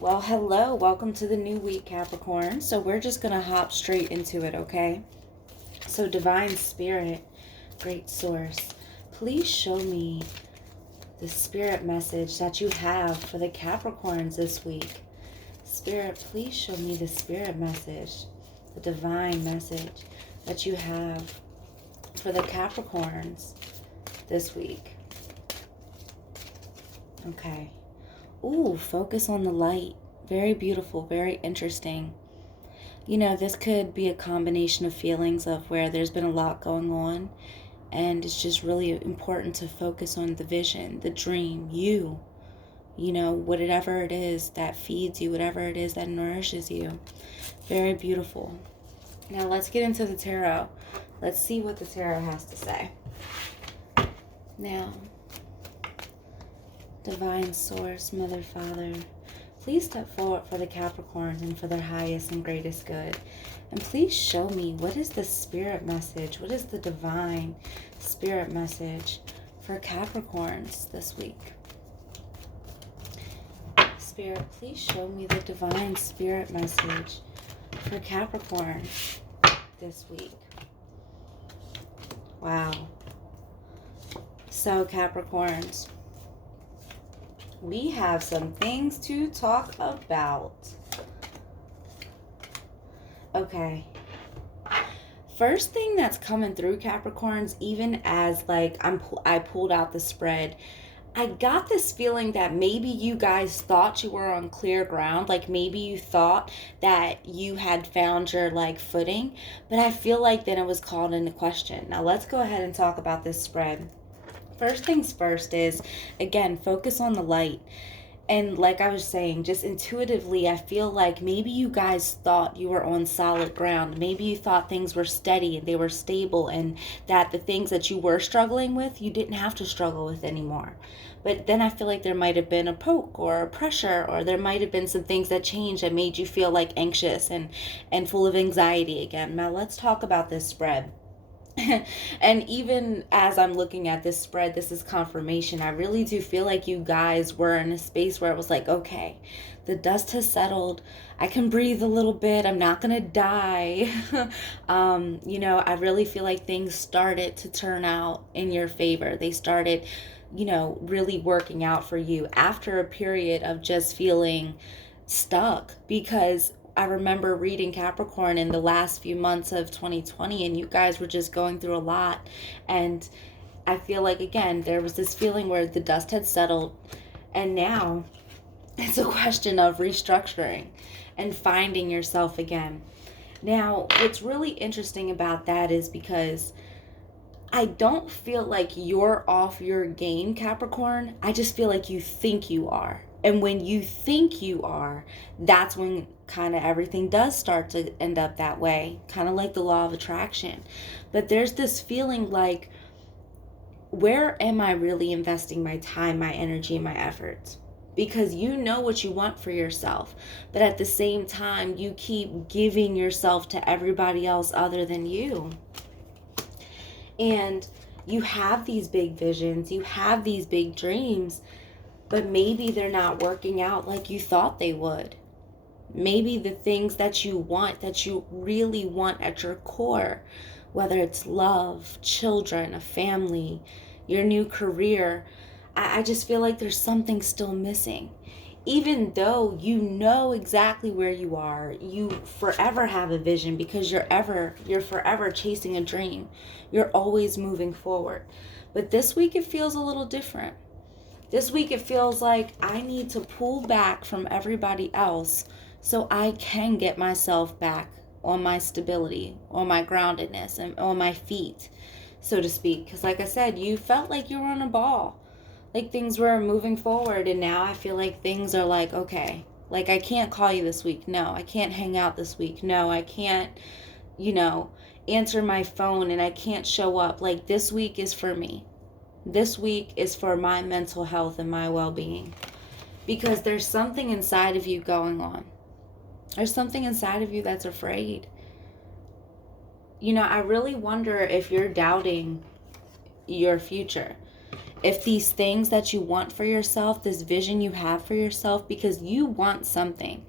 Well, hello. Welcome to the new week, Capricorn. So we're just going to hop straight into it, okay? So Divine Spirit, Great Source, please show me the spirit message that you have for the Capricorns this week. Spirit, please show me the spirit message, the divine message that you have for the Capricorns this week. Okay. Ooh, focus on the light. Very beautiful, very interesting. You know, this could be a combination of feelings of where there's been a lot going on, and it's just really important to focus on the vision, the dream, you know, whatever it is that feeds you, whatever it is that nourishes you. Very beautiful. Now let's get into the tarot. Let's see what the tarot has to say. Now, Divine Source, Mother, Father, please step forward for the Capricorns and for their highest and greatest good. And please show me, what is the spirit message? What is the divine spirit message for Capricorns this week? Spirit, please show me the divine spirit message for Capricorn this week. Wow. So Capricorns, we have some things to talk about. Okay. First thing that's coming through, Capricorns, even as like I pulled out the spread, I got this feeling that maybe you guys thought you were on clear ground. Like maybe you thought that you had found your like footing, but I feel like then it was called into question. Now let's go ahead and talk about this spread. First things first is, again, focus on the light. And like I was saying, just intuitively, I feel like maybe you guys thought you were on solid ground. Maybe you thought things were steady and they were stable, and that the things that you were struggling with, you didn't have to struggle with anymore. But then I feel like there might have been a poke or a pressure, or there might have been some things that changed that made you feel like anxious and full of anxiety again. Now let's talk about this spread. And even as I'm looking at this spread, this is confirmation. I really do feel like you guys were in a space where it was like, okay, the dust has settled. I can breathe a little bit. I'm not going to die. You know, I really feel like things started to turn out in your favor. They started, you know, really working out for you after a period of just feeling stuck. Because I remember reading Capricorn in the last few months of 2020, and you guys were just going through a lot. And I feel like, again, there was this feeling where the dust had settled, and now it's a question of restructuring and finding yourself again. Now, what's really interesting about that is because I don't feel like you're off your game, Capricorn. I just feel like you think you are. And when you think you are, that's when kind of everything does start to end up that way, kind of like the law of attraction. But there's this feeling like, where am I really investing my time, my energy, my efforts? Because you know what you want for yourself, but at the same time, you keep giving yourself to everybody else other than you. And you have these big visions, you have these big dreams, but maybe they're not working out like you thought they would. Maybe the things that you want, that you really want at your core, whether it's love, children, a family, your new career, I just feel like there's something still missing. Even though you know exactly where you are, you forever have a vision because you're forever chasing a dream. You're always moving forward. But this week it feels a little different. This week it feels like I need to pull back from everybody else so I can get myself back on my stability, on my groundedness, and on my feet, so to speak. Because like I said, you felt like you were on a ball. Like things were moving forward, and now I feel like things are like, okay, like I can't call you this week. No, I can't hang out this week. No, I can't, you know, answer my phone, and I can't show up. Like this week is for me. This week is for my mental health and my well-being, because there's something inside of you going on. There's something inside of you that's afraid. You know, I really wonder if you're doubting your future. If these things that you want for yourself, this vision you have for yourself, because you want something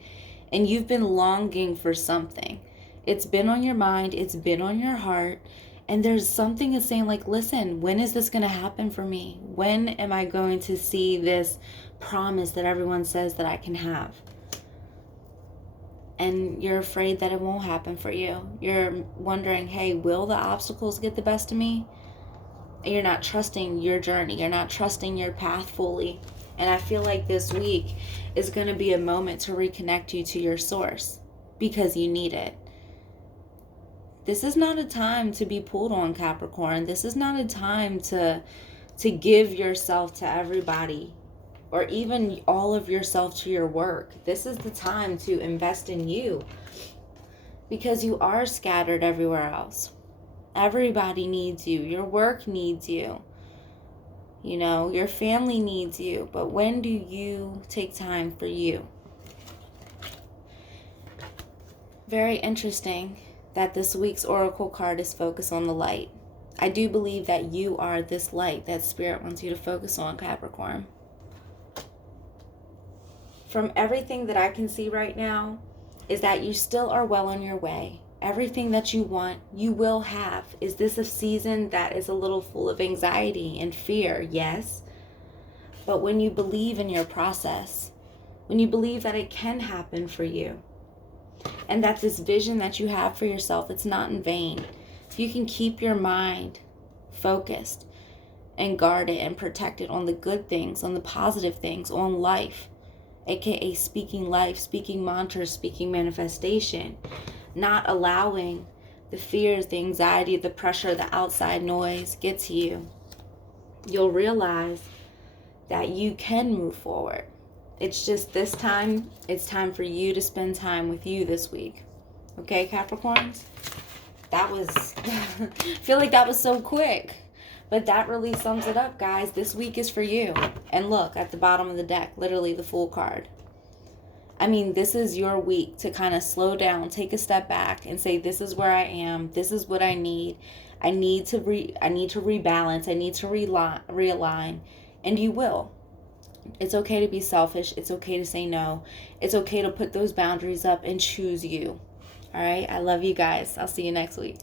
and you've been longing for something. It's been on your mind, it's been on your heart, and there's something that's saying like, listen, when is this going to happen for me? When am I going to see this promise that everyone says that I can have? And you're afraid that it won't happen for you. You're wondering, hey, will the obstacles get the best of me? You're not trusting your journey. You're not trusting your path fully. And I feel like this week is going to be a moment to reconnect you to your source, because you need it. This is not a time to be pulled on, Capricorn. This is not a time to give yourself to everybody, or even all of yourself to your work. This is the time to invest in you, because you are scattered everywhere else. Everybody needs you. Your work needs you. You know, your family needs you. But when do you take time for you? Very interesting that this week's oracle card is focused on the light. I do believe that you are this light that Spirit wants you to focus on, Capricorn. From everything that I can see right now is that you still are well on your way. Everything that you want, you will have. Is this a season that is a little full of anxiety and fear? Yes. But when you believe in your process, when you believe that it can happen for you, and that this vision that you have for yourself, it's not in vain. If you can keep your mind focused and guard it and protect it on the good things, on the positive things, on life, aka speaking life, speaking mantras, speaking manifestation, not allowing the fears, the anxiety, the pressure, the outside noise get to you, you'll realize that you can move forward. It's just this time, it's time for you to spend time with you this week. Okay, Capricorns? That was, I feel like that was so quick. But that really sums it up, guys. This week is for you. And look, at the bottom of the deck, literally the Fool card. I mean, this is your week to kind of slow down, take a step back, and say, this is where I am. This is what I need. I need to rebalance. I need to realign. And you will. It's okay to be selfish. It's okay to say no. It's okay to put those boundaries up and choose you. All right? I love you guys. I'll see you next week.